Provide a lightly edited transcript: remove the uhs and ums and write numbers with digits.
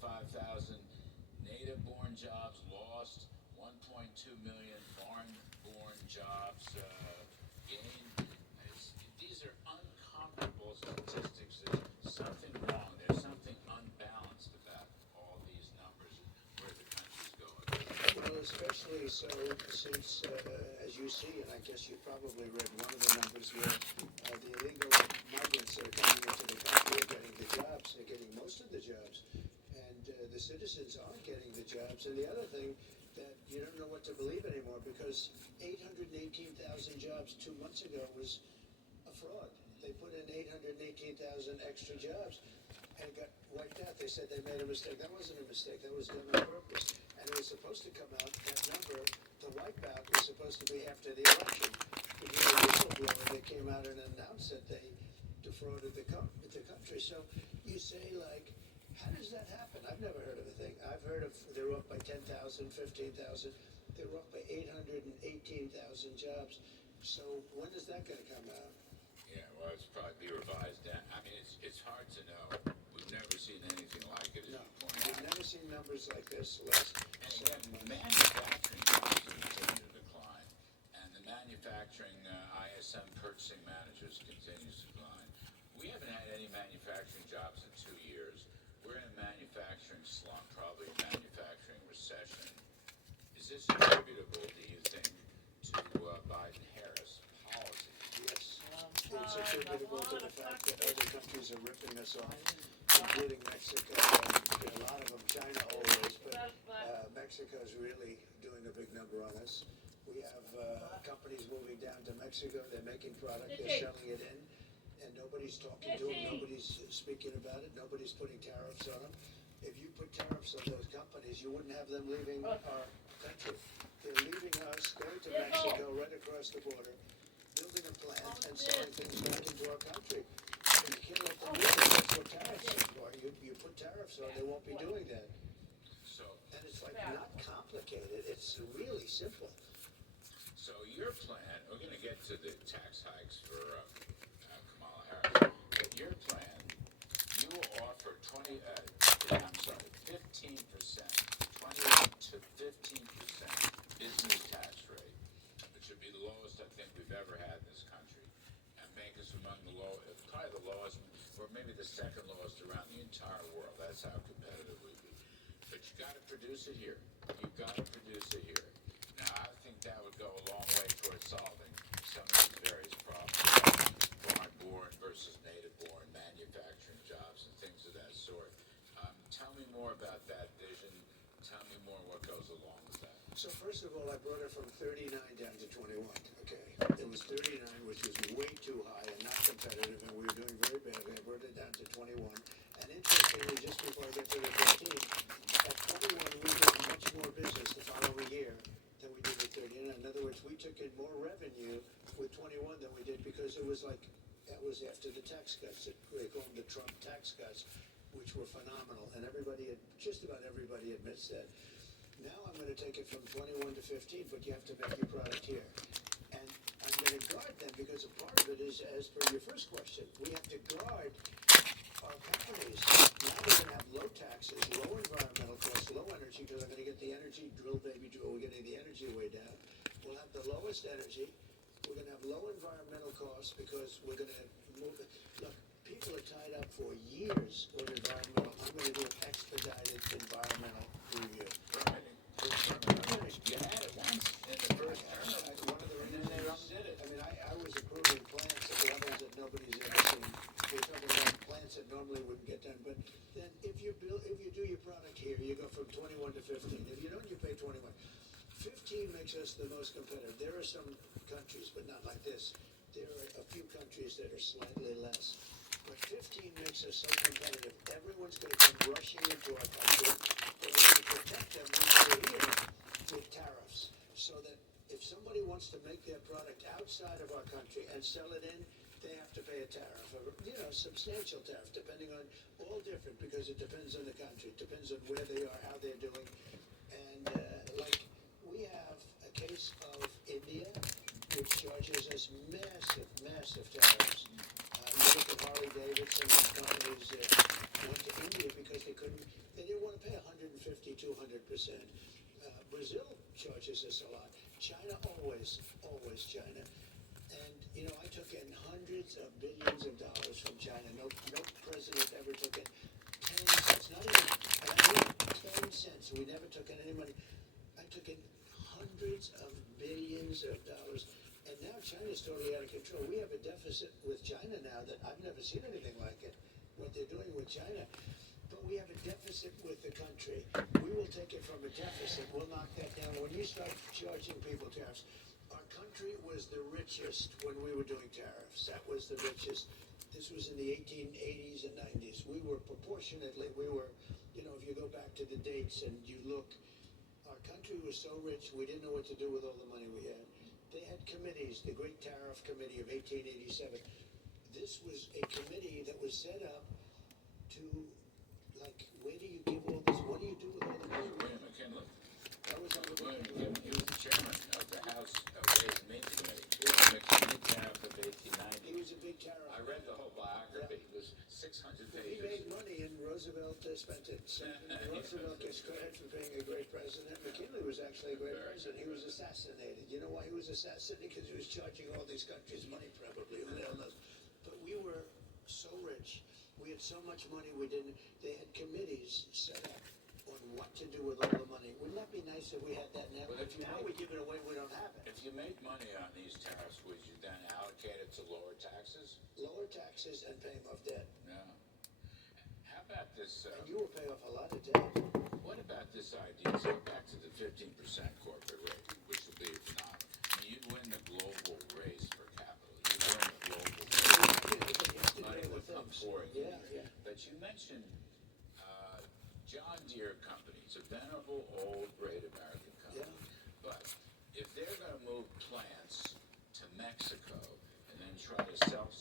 125,000 native-born jobs lost, 1.2 million foreign-born jobs gained. These are uncomparable statistics. There's something wrong. There's something unbalanced about all these numbers and where the country's going. Well, especially so since, as you see, and I guess you probably read one of the numbers where the illegal migrants that are coming into the country are getting the jobs. They're getting most of the jobs. And the citizens aren't getting the jobs. And the other thing that you don't know what to believe anymore, because 818,000 jobs 2 months ago was a fraud. They put in 818,000 extra jobs and it got wiped out. They said they made a mistake. That wasn't a mistake. That was done on purpose. And it was supposed to come out, that number, the wipeout was supposed to be after the election. It was a whistleblower that came out and announced that they defrauded the country. So you say, like, how does that happen? I've never heard of a thing. I've heard of they were up by 10,000, 15,000. They were up by 818,000 jobs. So when is that going to come out? Yeah, well, it's probably be revised down. I mean, it's hard to know. We've never seen anything like it, as No, you point we've out. never seen numbers like this last And 7 again, months. manufacturing jobs continue to decline, and the manufacturing ISM purchasing managers continues to decline. We haven't had any manufacturing jobs in 2 years. We're in a manufacturing slump, probably a manufacturing recession. Is this attributable, do you think, to Biden-Harris policy? Yes, it's attributable to the fact that other countries are ripping us off, including Mexico. And a lot of them, China always, but Mexico is really doing a big number on us. We have companies moving down to Mexico. They're making product, they're selling it in, and nobody's talking to them. Nobody's speaking about it. Nobody's putting tariffs on them. If you put tariffs on those companies, you wouldn't have them leaving our country. They're leaving us, going to Mexico, right across the border, building a plant and selling things back into our country. You can't let them do that. That's what tariffs are for. You put tariffs on, they won't be doing that. So, And it's like not complicated. It's really simple. so your plan, we're going to get to the tax hikes for Kamala Harris, but your plan, you will offer 15%, 20 to 15% business tax rate, which would be the lowest I think we've ever had in this country, and make us among the probably the lowest, or maybe the second lowest around the entire world. That's how competitive we'd be. But you got to produce it here. You've got to produce it here. Now, I think that would go a long way towards solving some of these various problems, foreign-born versus native-born, manufacturing jobs, and things of that sort. Tell me more about that vision. Tell me more what goes along with that. So first of all, I brought it from 39 down to 21. Okay, it was 39, which was way too high and not competitive, and we were doing very badly. I brought it down to 21. And interestingly, just before I get to the 15, at 21 we did much more business the following year than we did at 39. In other words, we took in more revenue with 21 than we did because it was like that was after the tax cuts. They call them the Trump tax cuts, which were phenomenal, and just about everybody admits that. Now I'm going to take it from 21 to 15, but you have to make your product here. And I'm going to guard them because a part of it is, as per your first question, we have to guard our companies. Now we're going to have low taxes, low environmental costs, low energy, because I'm going to get the energy, drill baby drill, we're getting the energy way down. We'll have the lowest energy. We're going to have low environmental costs because we're going to move it. Look, people are tied up for years with environmental. I'm going to do an expedited environmental review. Permitting. You had it once in the first term, and then they undid it. I mean, I was approving plants at levels that nobody's ever seen. We're talking about plants that normally wouldn't get done. But then if you do your product here, you go from 21 to 15. If you don't, you pay 21. 15 makes us the most competitive. There are some countries, but not like this. There are a few countries that are slightly less. But 15 makes us so competitive. Everyone's going to come rushing into our country. But we're going to protect them once they're here with tariffs. So that if somebody wants to make their product outside of our country and sell it in, they have to pay a tariff, a substantial tariff, depending on, all different, because it depends on the country. It depends on where they are, how they're doing. And like we have a case of India, which charges us massive, massive tariffs. You look at Harley Davidson and companies that went to India because they didn't want to percent. Brazil charges us a lot. China always China. And you know, I took in hundreds of billions of dollars from China. No president ever took in 10 cents. Not even, and I mean 10 cents. We never took in any money. I took in hundreds of billions of dollars. And now China's totally out of control. We have a deficit with China now that I've never seen anything like it, what they're doing with China. But we have a deficit with the country. We will take it from a deficit. We'll knock that down. When you start charging people tariffs, our country was the richest when we were doing tariffs. That was the richest. This was in the 1880s and 90s. We were you know, if you go back to the dates and you look, our country was so rich, we didn't know what to do with all the money we had. They had committees, the Great Tariff Committee of 1887. This was a committee that was set up to, like, where do you give all this? What do you do with all the money? William McKinley. That was on the William William McKinley, he was the chairman of the House Ways and Means Committee. McKinley Tariff of 1890. He was a big tariff. I read the whole biography. It was 600 He pages. made money and Roosevelt spent it. So Roosevelt gets credit for being a great president. McKinley was actually a great president. He was assassinated. You know why he was assassinated? Because he was charging all these countries money, probably. Who the hell knows? But we were so rich. We had so much money we didn't. They had committees set up on what to do with all the money. Wouldn't that be nice if we had that now? But if you Now we give it away, we don't have it. If you made money on these tariffs, would you then allocate it to lower taxes? Lower taxes and paying off debt. No. How about this? And you will pay off a lot of debt. What about this idea? Let's go back to the 15% corporate rate, which will be phenomenal. I mean, you'd win the global race for capital. You'd win the global race. Money would come pouring in. Yeah. But you mentioned John Deere Company. It's a venerable, old, great American company. Yeah. But if they're going to move plants to Mexico and then try to self